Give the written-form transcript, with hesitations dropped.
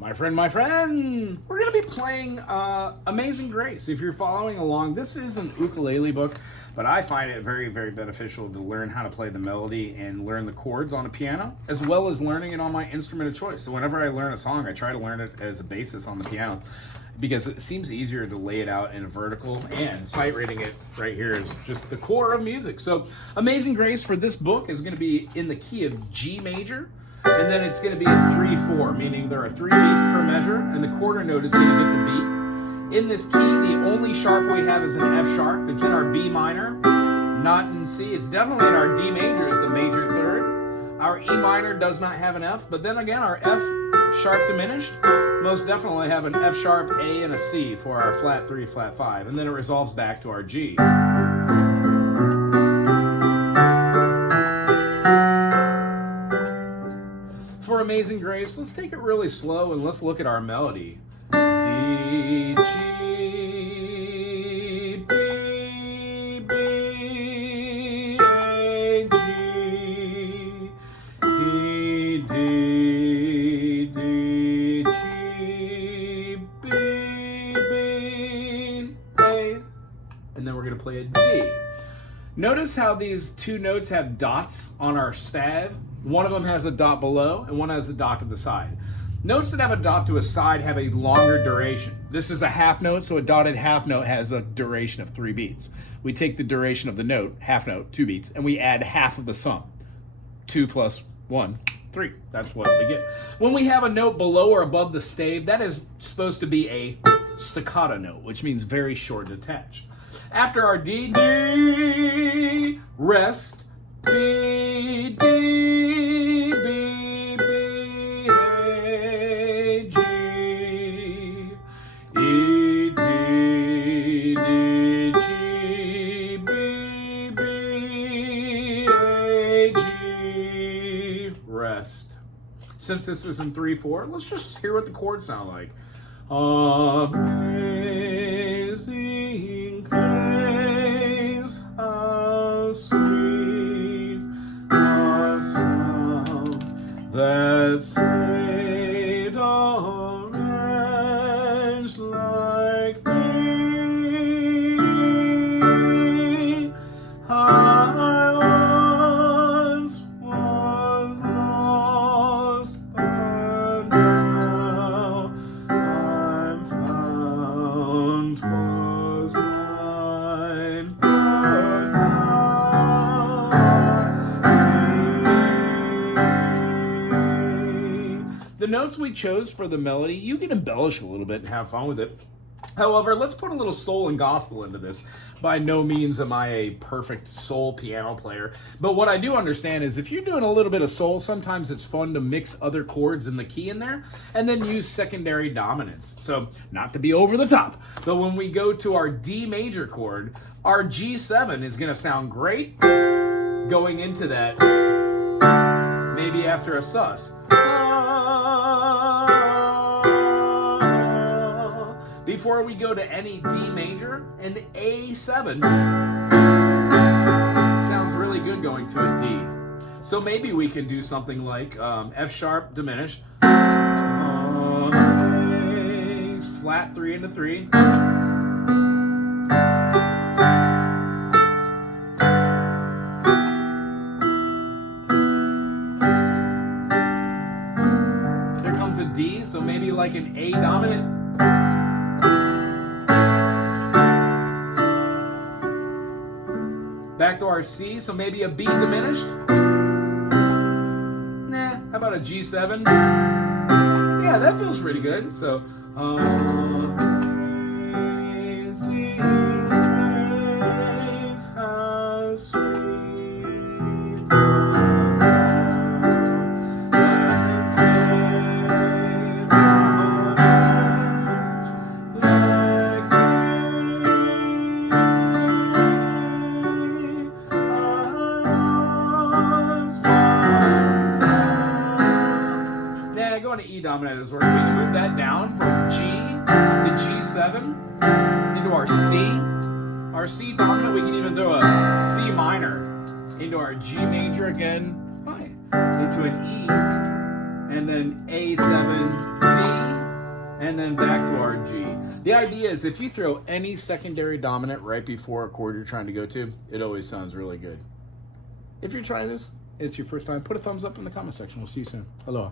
my friend, we're going to be playing Amazing Grace. If you're following along, this is an ukulele book, but I find it very, very beneficial to learn how to play the melody and learn the chords on a piano, as well as learning it on my instrument of choice. So whenever I learn a song, I try to learn it as a basis on the piano, because it seems easier to lay it out in a vertical, and sight reading it right here is just the core of music. So Amazing Grace for this book is going to be in the key of G major, and then it's going to be in 3/4, meaning there are 3 beats per measure, and the quarter note is going to get the beat. In this key, the only sharp we have is an F sharp. It's in our B minor, not in C. It's definitely in our D major as the major third. Our E minor does not have an F, but then again, our F sharp diminished most definitely have an F sharp, A, and a C for our flat 3, flat 5, and then it resolves back to our G. For Amazing Grace, let's take it really slow and let's look at our melody. D, G, B, B, A, G, E, D, D, G, B, B, A, and then we're going to play a D. Notice how these 2 notes have dots on our staff. One of them has a dot below and one has a dot to the side. Notes that have a dot to a side have a longer duration. This is a half note, so a dotted half note has a duration of 3 beats. We take the duration of the note, half note, 2 beats, and we add half of the sum. 2 plus 1, 3. That's what we get. When we have a note below or above the stave, that is supposed to be a staccato note, which means very short detached. After our D, D, rest, B, D, B, B, A, G, E, D, D, G, B, B, A, G, rest. Since this is in 3/4, let's just hear what the chords sound like. Amazing grace, how sweet the sound that saved a wretch like me. I once was lost, but now I'm found. 'Twas mine, but now I see. The notes we chose for the melody, you can embellish a little bit and have fun with it. However, let's put a little soul and gospel into this. By no means am I a perfect soul piano player, but what I do understand is if you're doing a little bit of soul, sometimes it's fun to mix other chords in the key in there and then use secondary dominants. So, not to be over the top, but when we go to our D major chord, our G7 is going to sound great going into that, maybe after a sus. Before we go to any D major, and A7 sounds really good going to a D. So maybe we can do something like F sharp diminished, flat 3 into 3, here comes a D, so maybe like an A dominant. Back to our C, so maybe a B diminished. Nah, how about a G7? Yeah, that feels pretty good. So, Amazing grace, how sweet the sound that saved a wretch like going to E dominant as well. We can move that down from G to G7 into our C. Our C dominant, we can even throw a C minor into our G major again, into an E, and then A7, D, and then back to our G. The idea is if you throw any secondary dominant right before a chord you're trying to go to, it always sounds really good. If you're trying this, it's your first time, put a thumbs up in the comment section. We'll see you soon. Aloha.